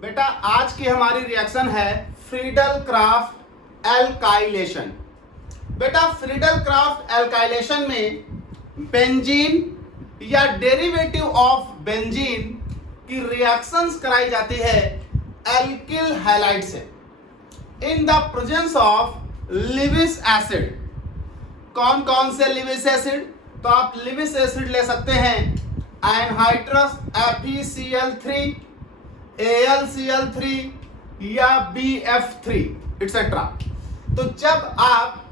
बेटा आज की हमारी रिएक्शन है फ्रीडल क्राफ्ट एल्काइलेशन। बेटा फ्रीडल क्राफ्ट एल्काइलेशन में बेंजीन या डेरिवेटिव ऑफ बेंजीन की रिएक्शंस कराई जाती है एल्किल हैलाइड से in the presence of Lewis acid. कौन कौन से लिविस एसिड? तो आप लिविस एसिड ले सकते हैं एनहाइड्रस FeCl3, AlCl3 या BF3 एक्सेट्रा। तो जब आप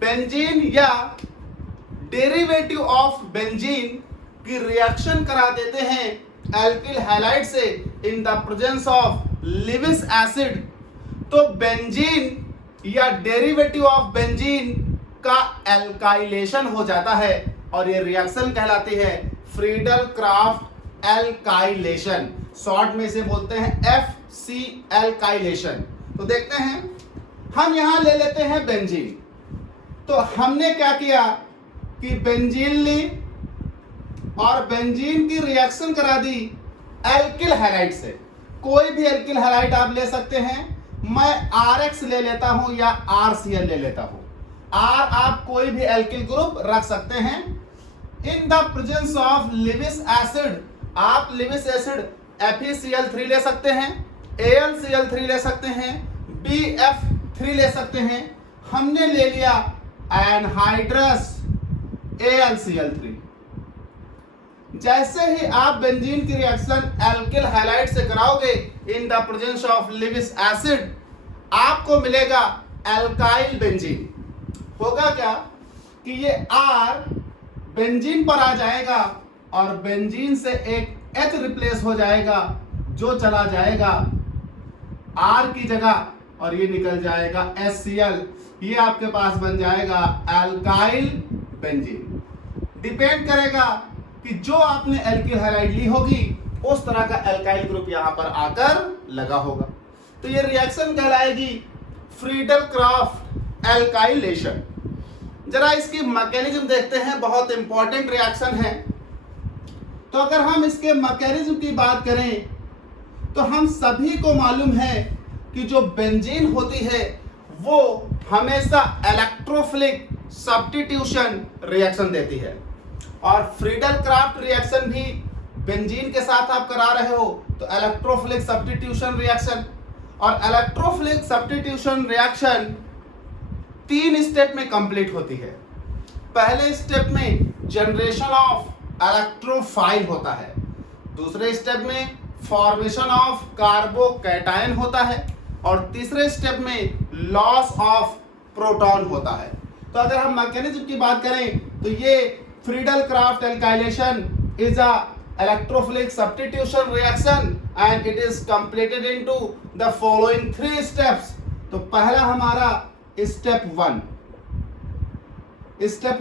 बेंजीन या डेरिवेटिव ऑफ बेंजीन की रिएक्शन करा देते हैं एल्किल हैलाइड से in the presence of Lewis acid, तो बेंजीन या डेरिवेटिव ऑफ बेंजीन का एल्काइलेशन हो जाता है और ये रिएक्शन कहलाती है फ्रीडल क्राफ्ट एल्काइलेशन। शॉर्ट में से बोलते हैं FC एल्काइलेशन। तो देखते हैं, हम यहां ले लेते हैं बेंजीन। तो हमने क्या किया कि बेंजीन ली और बेंजीन की रिएक्शन करा दी एल्किल हैलाइड से। कोई भी एल्किल हैलाइड आप ले सकते हैं। मैं RX ले लेता हूं या RCl ले लेता हूं। R आप कोई भी एल्किल ग्रुप रख सकते हैं। In the presence of Lewis acid आप लिविस एसिड FeCl3 ले सकते हैं, AlCl3 ले सकते हैं, BF3 ले सकते हैं। हमने ले लिया एनहाइड्रस AlCl3। जैसे ही आप बेंजीन की रिएक्शन एल्किल हैलाइड से कराओगे in the presence of Lewis acid, आपको मिलेगा एल्काइल बेंजीन। होगा क्या कि ये R बेंजीन पर आ जाएगा और बेंजीन से एक H रिप्लेस हो जाएगा जो चला जाएगा R की जगह और ये निकल जाएगा HCl। ये आपके पास बन जाएगा एल्काइल बेंजीन। डिपेंड करेगा कि जो आपने एल्किल हैलाइड ली होगी उस तरह का एल्काइल ग्रुप यहां पर आकर लगा होगा। तो ये रिएक्शन कहलाएगी फ्रीडल क्राफ्ट एल्काइलेशन। जरा इसकी मैकेनिज्म देखते हैं, बहुत इंपॉर्टेंट रिएक्शन है। तो अगर हम इसके मैकेनिज्म की बात करें तो हम सभी को मालूम है कि जो बेंजीन होती है वो हमेशा इलेक्ट्रोफिलिक सब्स्टिट्यूशन रिएक्शन देती है और फ्रीडल क्राफ्ट रिएक्शन भी बेंजीन के साथ आप करा रहे हो तो इलेक्ट्रोफिलिक सब्स्टिट्यूशन रिएक्शन। और इलेक्ट्रोफिलिक सब्स्टिट्यूशन रिएक्शन 3 स्टेप में कंप्लीट होती है। पहले स्टेप में जनरेशन ऑफ इलेक्ट्रोफाइल होता है, दूसरे स्टेप में फॉर्मेशन ऑफ कार्बोकैटायन होता है और तीसरे स्टेप में लॉस ऑफ प्रोटॉन होता है। तो अगर हम मैकेनिज्म की बात करें तो ये Friedel craft alkylation is a electrophilic substitution reaction and it is completed into the following 3 steps। तो पहला हमारा स्टेप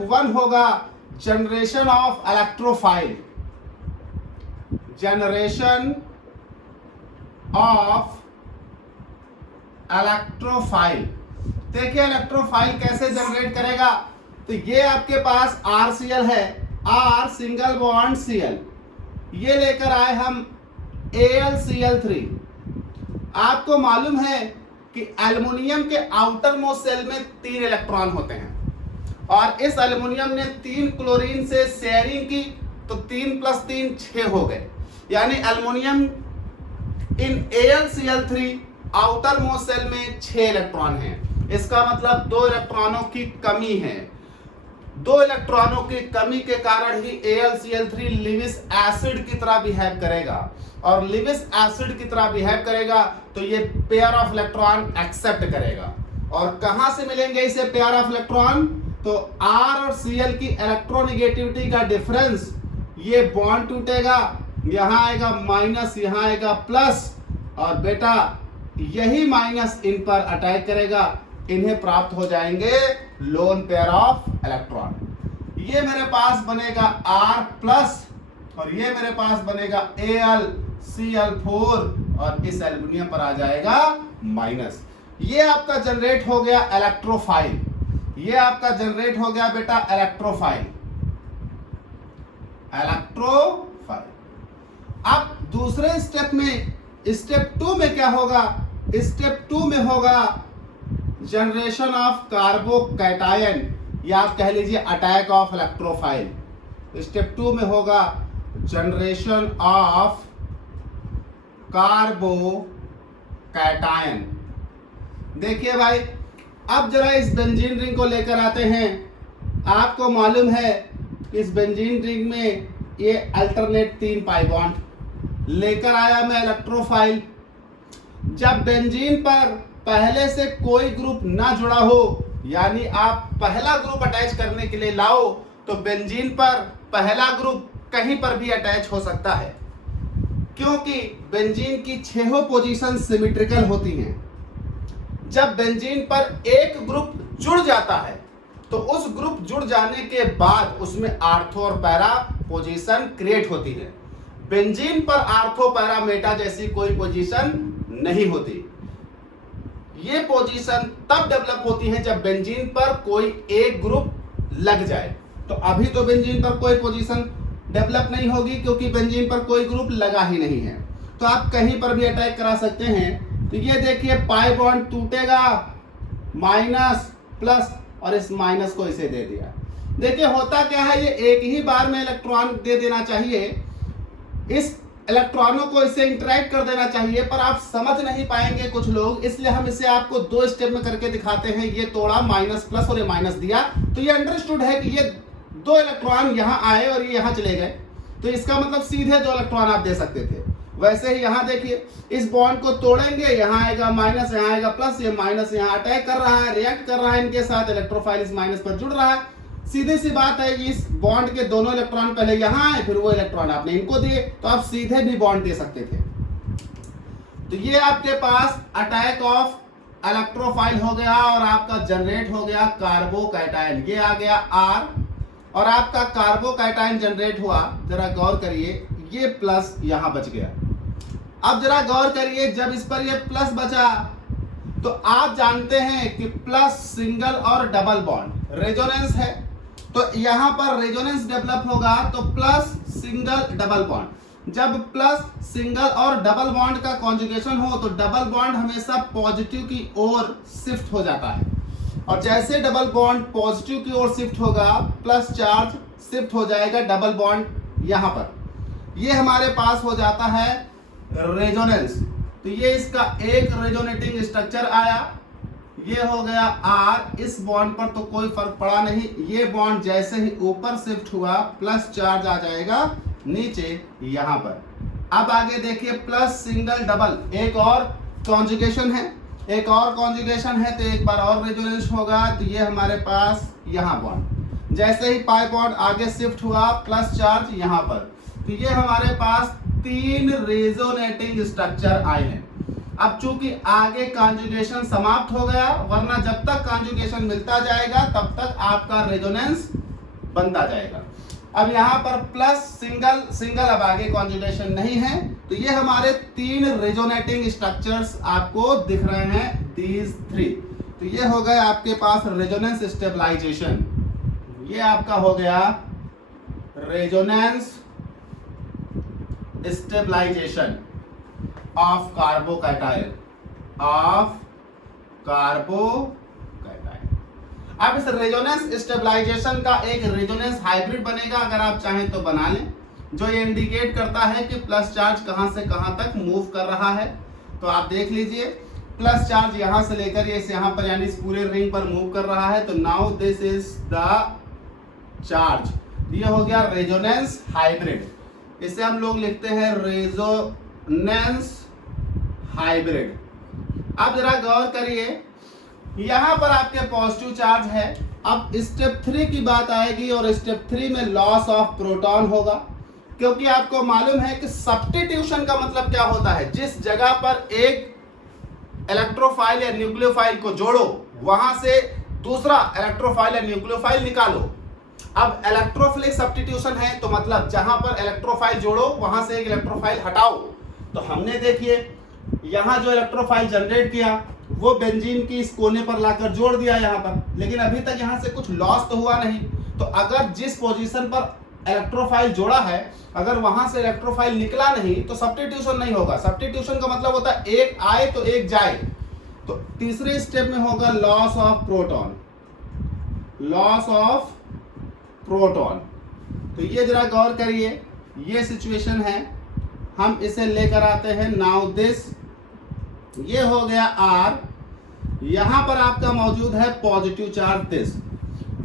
1 होगा generation of electrophile. Generation of electrophile. देखिए इलेक्ट्रोफाइल कैसे जनरेट करेगा। तो ये आपके पास RCl है, R सिंगल बॉन्ड Cl, ये लेकर आए हम AlCl3। आपको मालूम है कि एल्युमिनियम के आउटर मोस्ट सेल में 3 इलेक्ट्रॉन होते हैं और इस एल्युमिनियम ने 3 क्लोरीन से शेयरिंग की तो 3 + 3 6 हो गए। यानी एल्युमिनियम इन AlCl3 आउटर मोस्ट सेल में 6 इलेक्ट्रॉन हैं। इसका मतलब 2 इलेक्ट्रॉनों की कमी है। 2 इलेक्ट्रॉनों की कमी के कारण ही AlCl3 लिविस एसिड की तरह बिहेव करेगा और लिविस एसिड की तरह बिहेव करेगा तो ये पेयर ऑफ इलेक्ट्रॉन एक्सेप्ट करेगा। और कहां से मिलेंगे इसे पेयर ऑफ इलेक्ट्रॉन? तो R और Cl की इलेक्ट्रोनेगेटिविटी का डिफरेंस, ये बॉन्ड टूटेगा, यहां आएगा माइनस, यहां आएगा प्लस और बेटा यही माइनस इन पर अटैक करेगा, इन्हें प्राप्त हो जाएंगे लोन पेयर ऑफ इलेक्ट्रॉन। ये मेरे पास बनेगा R+ और ये मेरे पास बनेगा AlCl4 और इस एल्युमिनियम पर आ जाएगा माइनस। ये आपका जनरेट हो गया इलेक्ट्रोफाइल। ये आपका जनरेट हो गया बेटा इलेक्ट्रोफाइल। अब दूसरे स्टेप में स्टेप 2 में क्या होगा? स्टेप 2 में होगा जनरेशन ऑफ कार्बोकैटायन, या आप कह लीजिए अटैक ऑफ इलेक्ट्रोफाइल। स्टेप 2 में होगा जनरेशन ऑफ कार्बोकैटायन। देखिए भाई, अब जरा इस बेंजीन रिंग को लेकर आते हैं। आपको मालूम है इस बेंजीन रिंग में ये अल्टरनेट 3 पाई बॉन्ड लेकर आया मैं इलेक्ट्रोफाइल। जब बेंजीन पर पहले से कोई ग्रुप ना जुड़ा हो, यानी आप पहला ग्रुप अटैच करने के लिए लाओ, तो बेंजीन पर पहला ग्रुप कहीं पर भी अटैच हो सकता है, क्योंकि बेंजीन की 6 पोजीशन सिमेट्रिकल होती हैं। जब बेंजीन पर एक ग्रुप जुड़ जाता है तो उस ग्रुप जुड़ जाने के बाद उसमें आर्थो और पैरा पोजीशन क्रिएट होती है। बेंजीन पर आर्थो पैरा मेटा जैसी कोई पोजीशन नहीं होती। ये पोजीशन तब डेवलप होती है जब बेंजीन पर कोई एक ग्रुप लग जाए। तो अभी तो बेंजीन पर कोई पोजीशन डेवलप नहीं होगी, क्योंकि बेंजीन पर कोई ग्रुप लगा ही नहीं है। तो आप कहीं पर भी अटैक करा सकते हैं। तो ये देखिए पाई बॉन्ड टूटेगा, माइनस प्लस, और इस माइनस को इसे दे दिया। देखिए होता क्या है, ये एक ही बार में इलेक्ट्रॉन दे देना चाहिए, इस इलेक्ट्रॉनों को इससे इंटरेक्ट कर देना चाहिए, पर आप समझ नहीं पाएंगे कुछ लोग, इसलिए हम इसे आपको 2 स्टेप में करके दिखाते हैं। ये तोड़ा माइनस प्लस और ये माइनस दिया, तो ये अंडरस्टूड है कि ये 2 इलेक्ट्रॉन यहाँ आए और ये यहाँ चले गए, तो इसका मतलब सीधे 2 इलेक्ट्रॉन आप दे सकते थे। वैसे ही यहाँ देखिए, इस बॉन्ड को तोड़ेंगे, यहाँ आएगा माइनस, यहाँ आएगा प्लस, ये माइनस यहाँ अटैक कर रहा है, रिएक्ट कर रहा है इनके साथ, इलेक्ट्रोफाइल इस माइनस पर जुड़ रहा है। सीधी सी बात है, इस बॉन्ड के दोनों इलेक्ट्रॉन पहले यहाँ आए, फिर वो इलेक्ट्रॉन आपने इनको दिए, तो आप सीधे भी बॉन्ड दे सकते थे। तो ये आपके पास अटैक ऑफ इलेक्ट्रोफाइल हो गया और आपका जनरेट हो गया कार्बोकैटायन। ये आ गया R और आपका कार्बोकैटायन जनरेट हुआ। जरा गौर करिए, ये प्लस यहां बच गया। अब जरा गौर करिए, जब इस पर ये प्लस बचा तो आप जानते हैं कि प्लस सिंगल और डबल बॉन्ड रेजोनेंस है, तो यहां पर रेजोनेंस डेवलप होगा, तो प्लस सिंगल डबल बॉन्ड। जब प्लस सिंगल और डबल बॉन्ड का कॉन्जुगेशन हो तो डबल बॉन्ड हमेशा पॉजिटिव की ओर शिफ्ट हो जाता है, और जैसे डबल बॉन्ड पॉजिटिव की ओर शिफ्ट होगा, प्लस चार्ज शिफ्ट हो जाएगा डबल बॉन्ड यहां पर। ये हमारे पास हो जाता है रेजोनेंस। तो ये इसका एक रेजोनेटिंग स्ट्रक्चर आया, ये हो गया R। इस बॉन्ड पर तो कोई फर्क पड़ा नहीं, ये बॉन्ड जैसे ही ऊपर शिफ्ट हुआ प्लस चार्ज आ जाएगा नीचे यहां पर। अब आगे देखिए, प्लस सिंगल डबल, एक और कॉन्जुगेशन है, एक और कॉन्जुगेशन है, तो एक बार और रेजोनेंस होगा। तो ये हमारे पास यहाँ बॉन्ड, जैसे ही पाई बॉन्ड आगे शिफ्ट हुआ प्लस चार्ज यहाँ पर, तो ये हमारे पास 3 रेजोनेटिंग स्ट्रक्चर आए हैं। अब चूंकि आगे कॉन्जुगेशन समाप्त हो गया, वरना जब तक कॉन्जुगेशन मिलता जाएगा तब तक आपका रेजोनेंस बनता जाएगा। अब यहाँ पर प्लस सिंगल सिंगल, अब आगे कॉन्जुगेशन नहीं है, तो ये हमारे 3 रेजोनेटिंग स्ट्रक्चर्स आपको दिख रहे हैं, these 3। तो ये हो गए आपके पास रेजोनेंस स्टेबलाइजेशन। ये आपका हो गया resonance stabilization of carbocation, of carbocation. अब इस रेजोनेंस स्टेबलाइजेशन का एक रेजोनेंस हाइब्रिड बनेगा, अगर आप चाहें तो बना लें, जो ये इंडिकेट करता है कि प्लस चार्ज कहां से कहां तक मूव कर रहा है। तो आप देख लीजिए, प्लस चार्ज यहां से लेकर ये यहां पर, यानी इस पूरे रिंग पर मूव कर रहा है। तो now this is the charge. ये हो गया रेजोनेंस हाइब्रिड, इसे हम लोग लिखते हैं रेजोनेंस हाइब्रिड। अब जरा गौर करिए, यहां पर आपके पॉजिटिव चार्ज है। अब स्टेप 3 की बात आएगी और स्टेप 3 में लॉस ऑफ प्रोटॉन होगा, क्योंकि आपको मालूम है कि सब्स्टिट्यूशन का मतलब क्या होता है, जिस जगह पर एक इलेक्ट्रोफाइल या न्यूक्लियोफाइल को जोड़ो वहां से दूसरा इलेक्ट्रोफाइल या न्यूक्लियोफाइल निकालो। अब इलेक्ट्रोफिलिक सब्स्टिट्यूशन है, तो मतलब जहां पर इलेक्ट्रोफाइल जोड़ो वहां से एक इलेक्ट्रोफाइल हटाओ। तो हमने देखिए यहां जो इलेक्ट्रोफाइल जनरेट किया वो बेंजीन की इस कोने पर लाकर जोड़ दिया यहां पर, लेकिन अभी तक यहां से कुछ लॉस तो हुआ नहीं। तो अगर जिस पोजीशन पर इलेक्ट्रोफाइल जोड़ा है, अगर वहां से इलेक्ट्रोफाइल निकला नहीं तो सब्स्टिट्यूशन नहीं होगा। सब्स्टिट्यूशन का मतलब होता है एक आए तो एक जाए। तो तीसरे स्टेप में होगा loss of proton, loss of proton. तो ये जरा गौर करिए, ये सिचुएशन है, हम इसे लेकर आते हैं। नाउ दिस, ये हो गया R, यहां पर आपका मौजूद है पॉजिटिव चार्ज दिस।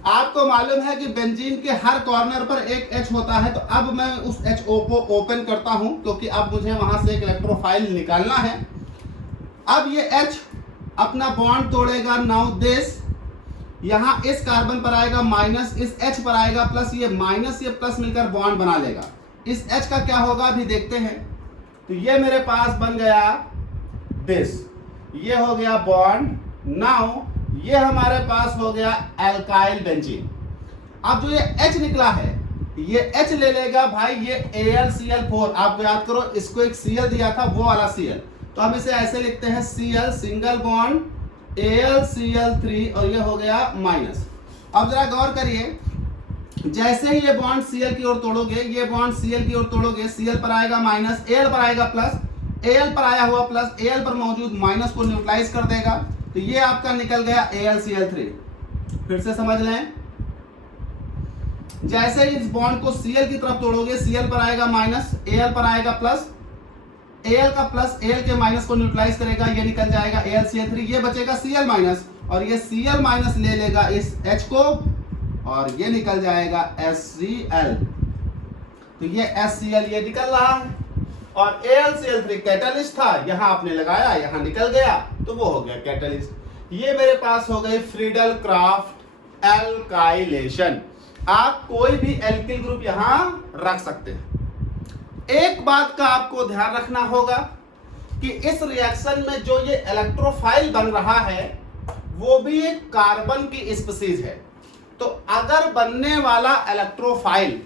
आपको मालूम है कि बेंजीन के हर कॉर्नर पर एक H होता है, तो अब मैं उस HO को ओपन करता हूं क्योंकि अब मुझे वहां से एक इलेक्ट्रोफाइल निकालना है। अब ये H अपना बॉन्ड तोड़ेगा। नाउ दिस, यहां इस कार्बन पर आएगा माइनस, इस H पर आएगा प्लस, ये माइनस ये प्लस मिलकर बॉन्ड बना लेगा। इस H का क्या होगा अभी देखते हैं। तो ये मेरे पास बन गया दिस, ये हो गया बॉन्ड। नाउ ये हमारे पास हो गया एल्काइल बेंजीन। अब जो ये H निकला है, ये H ले लेगा भाई ये AlCl4। आप याद करो, इसको एक Cl दिया था, वो वाला Cl, तो हम इसे ऐसे लिखते हैं Cl सिंगल बॉन्ड AlCl3, और ये हो गया माइनस। अब जरा गौर करिए, जैसे ही ये बॉन्ड Cl की ओर तोड़ोगे, ये बॉन्ड Cl की ओर तोड़ोगे, Cl पर आएगा माइनस, Al पर आएगा प्लस, Al पर आया हुआ प्लस Al पर मौजूद माइनस को न्यूट्रलाइज कर देगा। तो ये आपका निकल गया AlCl3। फिर से समझ लें, जैसे ही इस बॉन्ड को Cl की तरफ तोड़ोगे, Cl पर आएगा माइनस, Al पर आएगा प्लस, Al का प्लस Al के माइनस को न्यूट्रलाइज करेगा, ये निकल जाएगा AlCl3, ये बचेगा Cl माइनस, और ये Cl माइनस ले लेगा इस H को, और ये निकल जाएगा HCl। तो ये HCl ये निकल रहा है, और AlCl3 कैटलिस्ट था, यहां आपने लगाया, यहां निकल गया, तो वो हो गया कैटलिस्ट। ये मेरे पास हो गई फ्रीडल क्राफ्ट एल्काइलेशन। आप कोई भी एल्किल ग्रुप यहां रख सकते हैं। एक बात का आपको ध्यान रखना होगा कि इस रिएक्शन में जो ये इलेक्ट्रोफाइल बन रहा है वो भी एक कार्बन की स्पीशीज है। तो अगर बनने वाला इलेक्ट्रोफाइल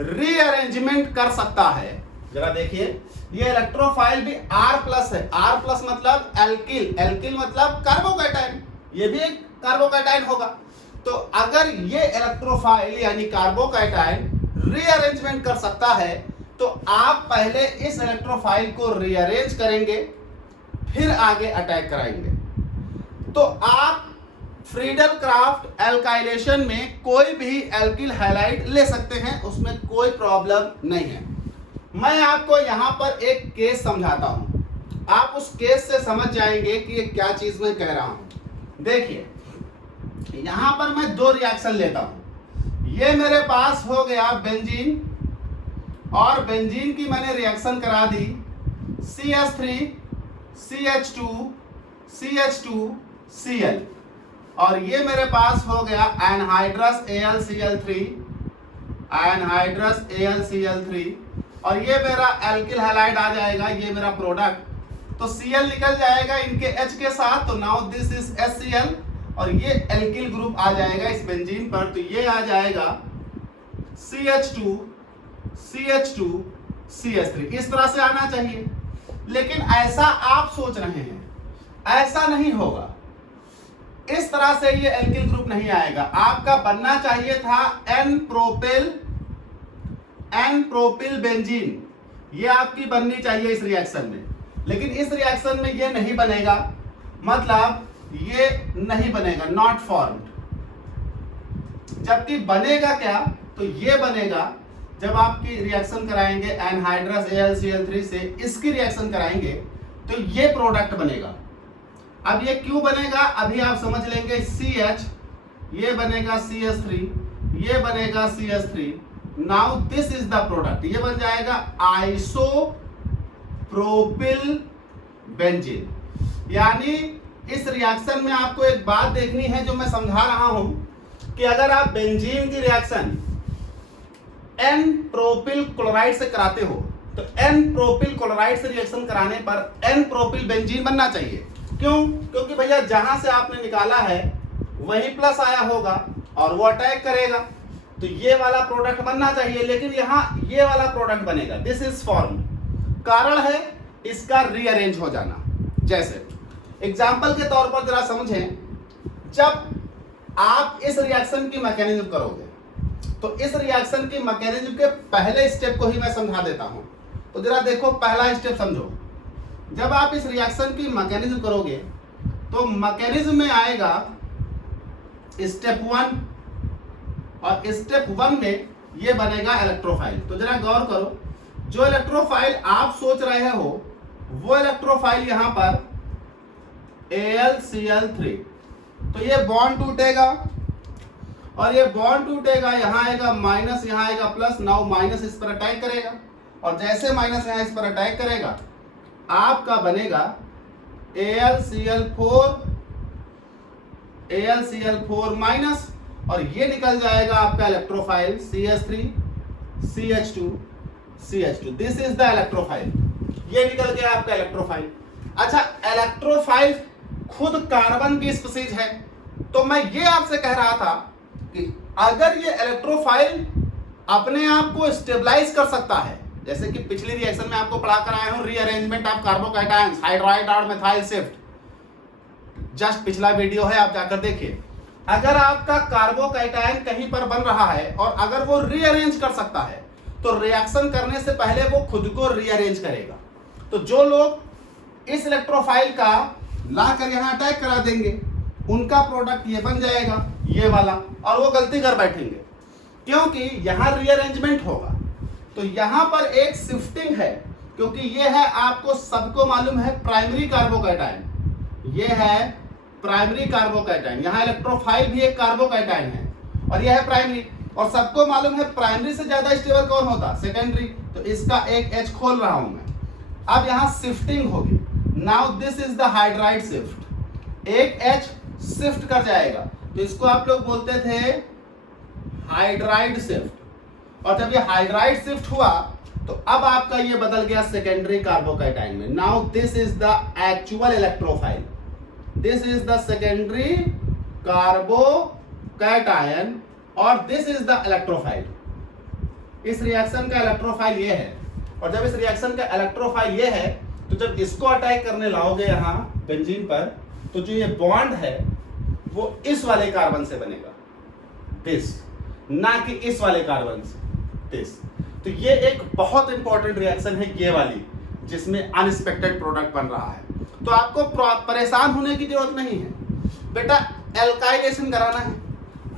रीअरेंजमेंट कर सकता है, जरा देखिए, ये इलेक्ट्रोफाइल भी R प्लस है। R प्लस मतलब एल्किल, एल्किल मतलब कार्बोकैटायन, ये भी एक कार्बोकैटायन होगा। तो अगर ये इलेक्ट्रोफाइल यानी कार्बोकैटायन रीअरेंजमेंट कर सकता है, तो आप पहले इस इलेक्ट्रोफाइल को रीअरेंज करेंगे, फिर आगे अटैक कराएंगे। तो आप फ्रीडल क्राफ्ट एल्काइलेशन में कोई भी एल्किल हैलाइड ले सकते हैं, उसमें कोई प्रॉब्लम नहीं है। मैं आपको यहां पर एक केस समझाता हूं, आप उस केस से समझ जाएंगे कि ये क्या चीज मैं कह रहा हूं। देखिए, यहां पर मैं दो रिएक्शन लेता हूं। ये मेरे पास हो गया बेंजीन, और बेंजीन की मैंने रिएक्शन करा दी CH3 CH2 CH2 Cl, और ये मेरे पास हो गया एनहाइड्रस AlCl3 एनहाइड्रस AlCl3, और ये मेरा एल्किल हैलाइड आ जाएगा, ये मेरा प्रोडक्ट। तो Cl निकल जाएगा इनके H के साथ, तो नाउ दिस इज HCl, और ये एल्किल ग्रुप आ जाएगा इस बेंजीन पर, तो ये आ जाएगा CH2 CH2 CH3। इस तरह से आना चाहिए, लेकिन ऐसा आप सोच रहे हैं, ऐसा नहीं होगा। इस तरह से ये एल्किल ग्रुप नहीं आएगा। आपका बनना चाहिए था N प्रोपिल बेंजीन, ये आपकी बननी चाहिए इस रिएक्शन में, लेकिन इस रिएक्शन में ये नहीं बनेगा, मतलब ये नहीं बनेगा, नॉट फॉर्म्ड। जबकि बनेगा क्या, तो ये बनेगा जब आपकी रिएक्शन कराएंगे एनहाइड्रस AlCl3 से, इसकी रिएक्शन कराएंगे तो ये प्रोडक्ट बनेगा। अब ये क्यों बनेगा अभी आप समझ लेंगे। CH, ये बनेगा CH3, ये बनेगा CH3। Now this is the product, ये बन जाएगा आइसोप्रोपिल बेंजीन। यानी इस रिएक्शन में आपको एक बात देखनी है जो मैं समझा रहा हूं, कि अगर आप बेंजीन की रिएक्शन N प्रोपिल क्लोराइड से कराते हो, तो N प्रोपिल क्लोराइड से रिएक्शन कराने पर N प्रोपिल बेंजीन बनना चाहिए। क्यों? क्योंकि भैया जहां से आपने निकाला है वही प्लस आया होगा और वो अटैक करेगा, तो ये वाला प्रोडक्ट बनना चाहिए, लेकिन यहाँ ये वाला प्रोडक्ट बनेगा। दिस इज फॉर्म, कारण है इसका रीअरेंज हो जाना। जैसे एग्जाम्पल के तौर पर जरा समझें, जब आप इस रिएक्शन की मैकेनिज्म करोगे, तो इस रिएक्शन की मैकेनिज्म के पहले स्टेप को ही मैं समझा देता हूं। तो जरा देखो, पहला स्टेप समझो। जब आप इस रिएक्शन की मैकेनिज्म करोगे तो मैकेनिज्म में आएगा स्टेप 1, और स्टेप 1 में ये बनेगा इलेक्ट्रोफाइल। तो जरा गौर करो, जो इलेक्ट्रोफाइल आप सोच रहे हो वो इलेक्ट्रोफाइल यहां पर AlCl3, तो ये बॉन्ड टूटेगा और ये बॉन्ड टूटेगा, यहां आएगा माइनस, यहां आएगा प्लस। नाउ माइनस इस पर अटैक करेगा, और जैसे माइनस यहां इस पर अटैक करेगा आपका बनेगा AlCl4 माइनस, और ये निकल जाएगा आपका electrophile CH3 CH2 CH2। This is the electrophile, ये निकल गया आपका इलेक्ट्रोफाइल। अच्छा, इलेक्ट्रोफाइल खुद कार्बन की स्पीशीज है, तो मैं ये आपसे कह रहा था कि अगर ये इलेक्ट्रोफाइल अपने आप को स्टेबलाइज कर सकता है, जैसे कि पिछली रिएक्शन में आपको पढ़ा कर आया हूं, रीअरेंजमेंट ऑफ कार्बोकैटायंस, हाइड्राइड और मेथाइल शिफ्ट, जस्ट पिछला वीडियो है, आप जाकर देखिए। अगर आपका कार्बोकैटायन कहीं पर बन रहा है और अगर वो रीअरेंज कर सकता है तो रिएक्शन करने से पहले वो खुद को रीअरेंज करेगा। तो जो लोग इस इलेक्ट्रोफाइल का लाकर यहां अटैक करा देंगे उनका प्रोडक्ट ये बन जाएगा, ये वाला, और वो गलती कर बैठेंगे क्योंकि यहां रीअरेंजमेंट होगा। तो यहां पर एक शिफ्टिंग है, क्योंकि ये है, आपको सबको मालूम है, प्राइमरी कार्बोकैटायन। ये है प्राइमरी कार्बोकैटायन, यहां इलेक्ट्रोफाइल भी एक कार्बोकैटायन है और यह है प्राइमरी। और सबको मालूम है प्राइमरी से ज्यादा स्टेबल कौन होता? सेकेंडरी। तो इसका एक H खोल रहा हूं मैं। अब यहां शिफ्टिंग होगी। Now this is the hydride shift, एक H शिफ्ट कर जाएगा, तो इसको आप लोग बोलते थे हाइड्राइड शिफ्ट। और जब ये हाइड्राइड शिफ्ट हुआ तो अब आपका ये बदल गया सेकेंडरी कार्बोकैटायन में। Now this is the actual electrophile, this is the secondary carbocation और दिस इज द इलेक्ट्रोफाइल। इस रिएक्शन का इलेक्ट्रोफाइल ये है, और जब इस रिएक्शन का इलेक्ट्रोफाइल ये है तो जब इसको अटैक करने लाओगे यहां बेंजीन पर, तो जो ये बॉन्ड है वो इस वाले कार्बन से बनेगा, दिस, ना कि इस वाले कार्बन से, दिस। तो ये एक बहुत इंपॉर्टेंट रिएक्शन है ये वाली, जिसमें अनएक्सपेक्टेड प्रोडक्ट बन रहा है। तो आपको परेशान होने की जरूरत नहीं है बेटा, एल्काइलेशन कराना है,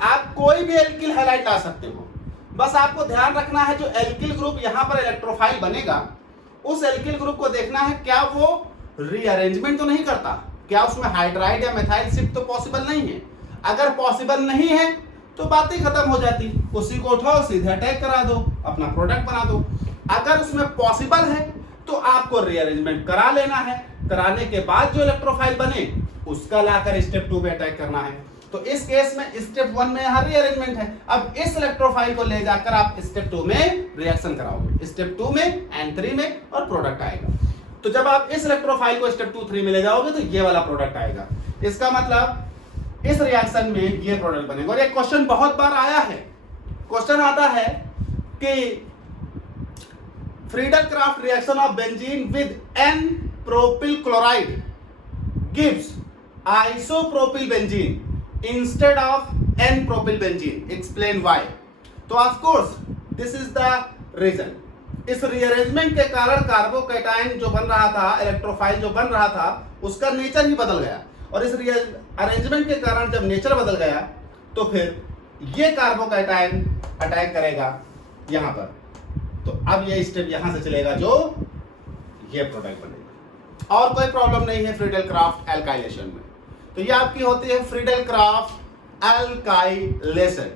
आप कोई भी एल्किल हैलाइड ला सकते हो। बस आपको ध्यान रखना है जो एल्किल ग्रुप यहां पर इलेक्ट्रोफाइल बनेगा, उस एल्किल ग्रुप को देखना है क्या वो रीअरेंजमेंट तो नहीं करता, क्या उसमें हाइड्राइड या मेथाइल शिफ्ट तो पॉसिबल नहीं है। अगर पॉसिबल नहीं है तो बात ही खत्म हो जाती, उसी को उठाओ सीधे अटैक करा दो, अपना प्रोडक्ट बना दो। अगर उसमें पॉसिबल है तो आपको रीअरेंजमेंट करा लेना है, कराने के बाद जो इलेक्ट्रोफाइल बने उसका लाकर स्टेप 2 में अटैक करना है। तो इस केस में स्टेप 1 में यहां रीअरेंजमेंट है, अब इस इलेक्ट्रोफाइल को ले जाकर आप स्टेप 2 में रिएक्शन कराओगे, स्टेप 2 में एंड 3 में, और प्रोडक्ट आएगा। तो जब आप इस इलेक्ट्रोफाइल को स्टेप 2 3 में ले जाओगे तो ये वाला प्रोडक्ट आएगा। इसका मतलब इस रिएक्शन में ये प्रोडक्ट बनेगा। और एक क्वेश्चन बहुत बार आया है, क्वेश्चन आता है कि Friedel Craft reaction of benzene with N propyl chloride gives isopropyl benzene instead of N propyl benzene, explain why. तो of course this is the reason. इस रीअरेंजमेंट के कारण कार्बोकैटायन जो बन रहा था, इलेक्ट्रोफाइल जो बन रहा था, उसका नेचर ही बदल गया, और इस अरेंजमेंट के कारण जब नेचर बदल गया तो फिर ये कार्बोकैटायन अटैक करेगा यहां पर। तो अब ये स्टेप यहां से चलेगा जो ये प्रोडक्ट बनेगा, और कोई प्रॉब्लम नहीं है फ्रीडल-क्राफ्ट एल्काइलेशन में। तो ये आपकी होती है फ्रीडल-क्राफ्ट एल्काइलेशन।